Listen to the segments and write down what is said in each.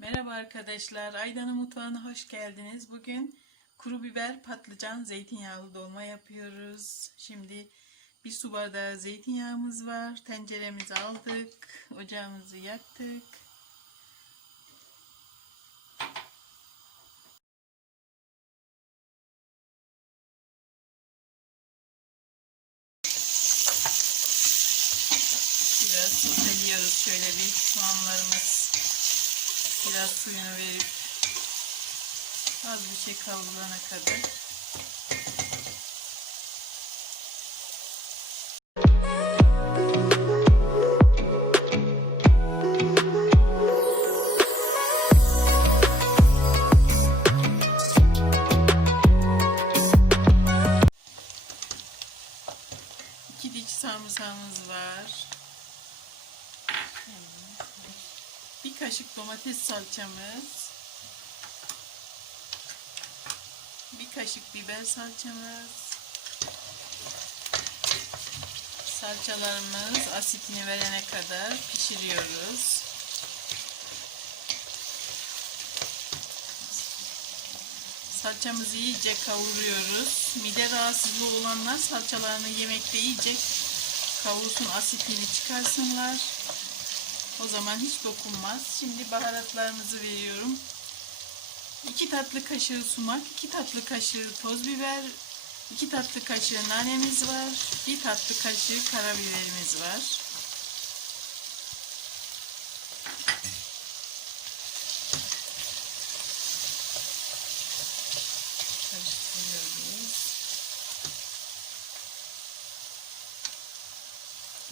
Merhaba arkadaşlar, Aydan'ın mutfağına hoş geldiniz. Bugün kuru biber, patlıcan, zeytinyağlı dolma yapıyoruz. Şimdi bir su bardağı zeytinyağımız var. Tenceremizi aldık, ocağımızı yaktık. Biraz soteliyoruz şöyle bir soğanlarımız biraz suyunu verip az bir şey kavrulana kadar. İki diş sarımsağımız var. Bir kaşık domates salçamız. Bir kaşık biber salçamız. Salçalarımız asitini verene kadar pişiriyoruz. Salçamızı iyice kavuruyoruz. Mide rahatsızlığı olanlar salçalarını yemekte iyice kavursun asitini çıkarsınlar. O zaman hiç dokunmaz. Şimdi baharatlarımızı veriyorum. 2 tatlı kaşığı sumak, 2 tatlı kaşığı toz biber, 2 tatlı kaşığı nanemiz var, 1 tatlı kaşığı karabiberimiz var.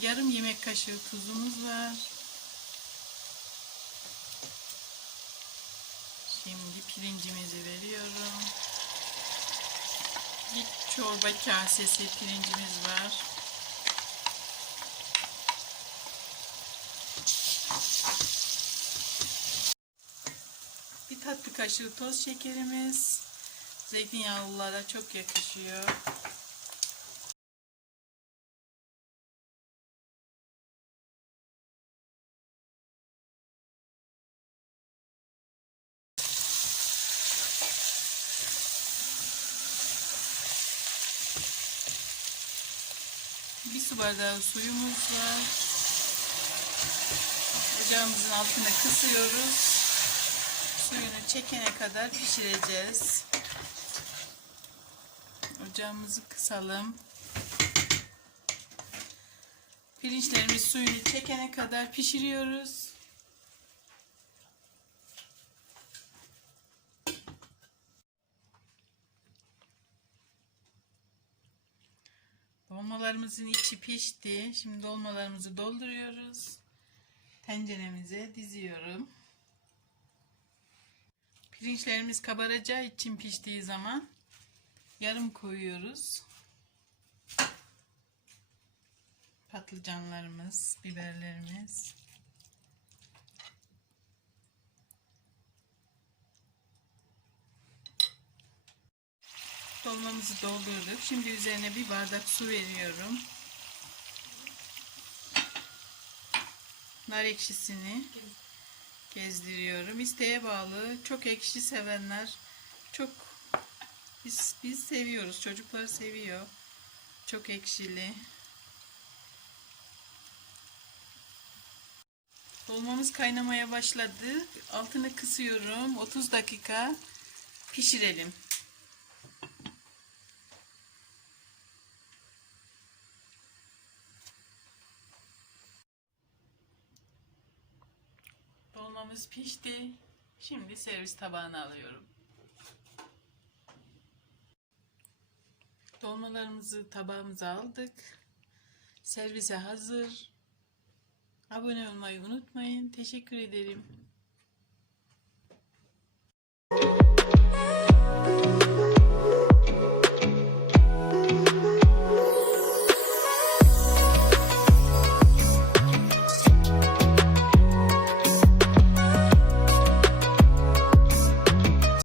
Yarım yemek kaşığı tuzumuz var. Şimdi pirincimizi veriyorum. Bir çorba kasesi pirincimiz var. Bir tatlı kaşığı toz şekerimiz. Zeytinyağlılara çok yakışıyor. Su bardağı suyumuz var. Ocağımızın altını kısıyoruz. Suyunu çekene kadar pişireceğiz. Ocağımızı kısalım. Pirinçlerimiz suyunu çekene kadar pişiriyoruz. Dolmalarımızın içi pişti. Şimdi dolmalarımızı dolduruyoruz. Tenceremize diziyorum. Pirinçlerimiz kabaracağı için piştiği zaman yarım koyuyoruz. Patlıcanlarımız, biberlerimiz. Dolmamızı doldurduk. Şimdi üzerine bir bardak su veriyorum. Nar ekşisini gezdiriyorum. İsteğe bağlı. Çok ekşi sevenler çok biz biz seviyoruz. Çocuklar seviyor. Çok ekşili. Dolmamız kaynamaya başladı. Altını kısıyorum. 30 dakika pişirelim. Dolmamız pişti. Şimdi servis tabağına alıyorum. Dolmalarımızı tabağımıza aldık. Servise hazır. Abone olmayı unutmayın. Teşekkür ederim.